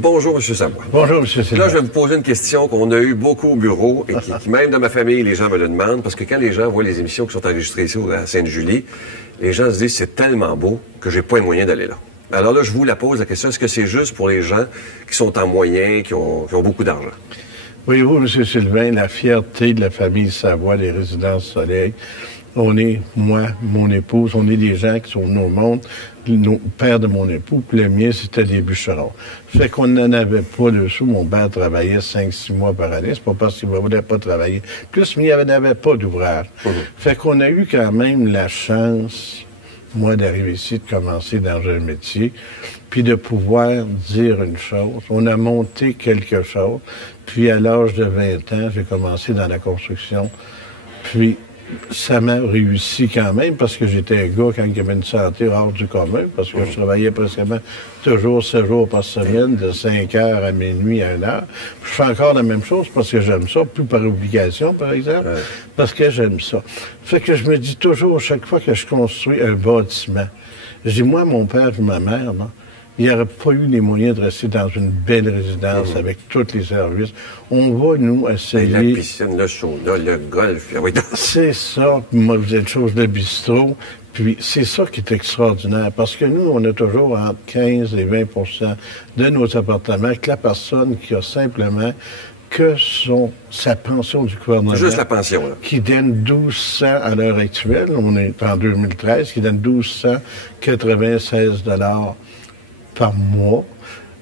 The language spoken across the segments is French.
Bonjour, M. Savoie. Bonjour, M. Sylvain. Là, je vais vous poser une question qu'on a eue beaucoup au bureau et qui même dans ma famille, les gens me le demandent parce que quand les gens voient les émissions qui sont enregistrées ici à Sainte-Julie, les gens se disent c'est tellement beau que j'ai pas les moyens d'aller là. Alors là, je vous la pose la question, est-ce que c'est juste pour les gens qui sont en moyen, qui ont beaucoup d'argent? Voyez-vous, M. Sylvain, la fierté de la famille Savoie, des Résidences Soleil, on est, moi, mon épouse, on est des gens qui sont venus au monde, nos pères de mon époux, puis le mien, c'était des bûcherons. Fait qu'on n'en avait pas de sous. Mon père travaillait 5-6 mois par année. C'est pas parce qu'il ne voulait pas travailler plus, mais il n'avait pas d'ouvrage. Fait qu'on a eu quand même la chance, moi, d'arriver ici, de commencer dans un métier, puis de pouvoir dire une chose. On a monté quelque chose, puis à l'âge de 20 ans, j'ai commencé dans la construction, puis ça m'a réussi quand même parce que j'étais un gars quand il y avait une santé hors du commun, parce que je travaillais presque toujours 7 jours par semaine, de 5 heures à minuit à 1 heure. Je fais encore la même chose parce que j'aime ça, plus par obligation, par exemple, parce que j'aime ça. Fait que je me dis toujours, chaque fois que je construis un bâtiment, je dis, moi, mon père et ma mère, là, il n'y aurait pas eu les moyens de rester dans une belle résidence avec tous les services. On va, nous, essayer... La piscine, le sauna, le golf... Oui. C'est ça. Moi, vous êtes chose de bistrot. Puis c'est ça qui est extraordinaire. Parce que nous, on a toujours entre 15 et 20 de nos appartements que la personne qui a simplement que sa pension du gouvernement. C'est juste la pension, là. Qui donne 1200 à l'heure actuelle. On est en 2013, qui donne 1296 $ par mois,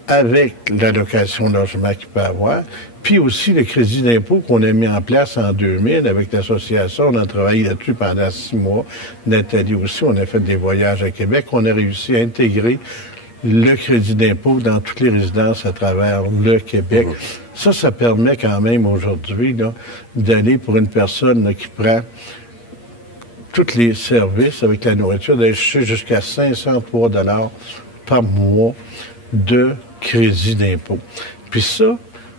avec l'allocation logement qu'il peut avoir, puis aussi le crédit d'impôt qu'on a mis en place en 2000 avec l'association. On a travaillé là-dessus pendant 6 mois. Nathalie aussi, on a fait des voyages à Québec. On a réussi à intégrer le crédit d'impôt dans toutes les résidences à travers le Québec. Ça permet quand même aujourd'hui là, d'aller pour une personne là, qui prend tous les services avec la nourriture, d'aller chercher jusqu'à 503 $ par mois de crédit d'impôt. Puis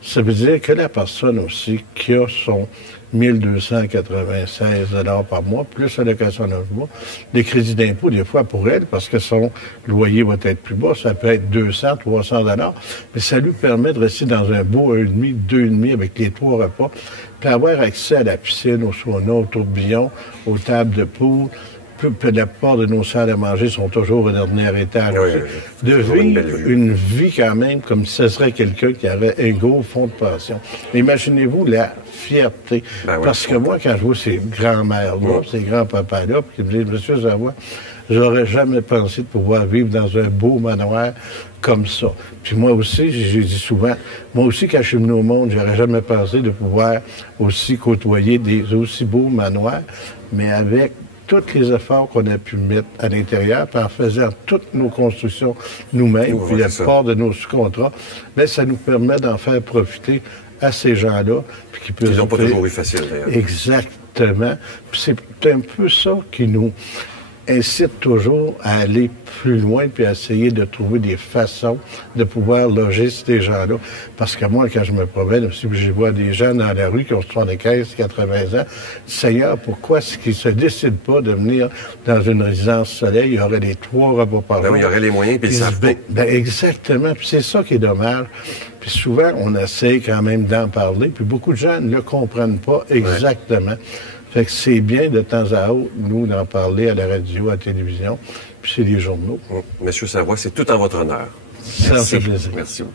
ça veut dire que la personne aussi qui a son 1296 $ par mois, plus l'allocation logement, les crédits d'impôt, des fois, pour elle, parce que son loyer va être plus bas, ça peut être 200, 300 $, mais ça lui permet de rester dans un beau 1,5, 2,5 avec les 3 repas, puis avoir accès à la piscine, au sauna, au tourbillon, aux tables de poule. La plupart de nos salles à manger sont toujours au dernier étage. De vivre une vie quand même comme si ce serait quelqu'un qui avait un gros fonds de pension. Imaginez-vous la fierté. Parce que moi, quand je vois ces grands-mères-là, ces grands-papas-là, qui me disent, Monsieur Savoie, j'aurais jamais pensé de pouvoir vivre dans un beau manoir comme ça. Puis moi aussi, j'ai dit souvent, moi aussi, quand je suis venu au monde, j'aurais jamais pensé de pouvoir aussi côtoyer des aussi beaux manoirs, mais avec tous les efforts qu'on a pu mettre à l'intérieur, puis en faisant toutes nos constructions nous-mêmes, puis la part de nos sous-contrats, bien, ça nous permet d'en faire profiter à ces gens-là. Puis qui peuvent. Ils n'ont pas toujours eu facile, d'ailleurs. Exactement. Puis c'est un peu ça qui nous incite toujours à aller plus loin puis à essayer de trouver des façons de pouvoir loger ces gens-là. Parce que moi, quand je me promène, si je vois des gens dans la rue qui ont 75, 80 ans, Seigneur, pourquoi est-ce qu'ils se décident pas de venir dans une résidence soleil? Il y aurait les 3 repas par jour. Il y aurait les moyens, puis ils savent pas. Exactement. Puis c'est ça qui est dommage. Puis souvent, on essaie quand même d'en parler, puis beaucoup de gens ne le comprennent pas exactement. Fait que c'est bien de temps à autre, nous, d'en parler à la radio, à la télévision, puis c'est les journaux. Monsieur Savoie, c'est tout en votre honneur. Ça fait plaisir. Merci beaucoup.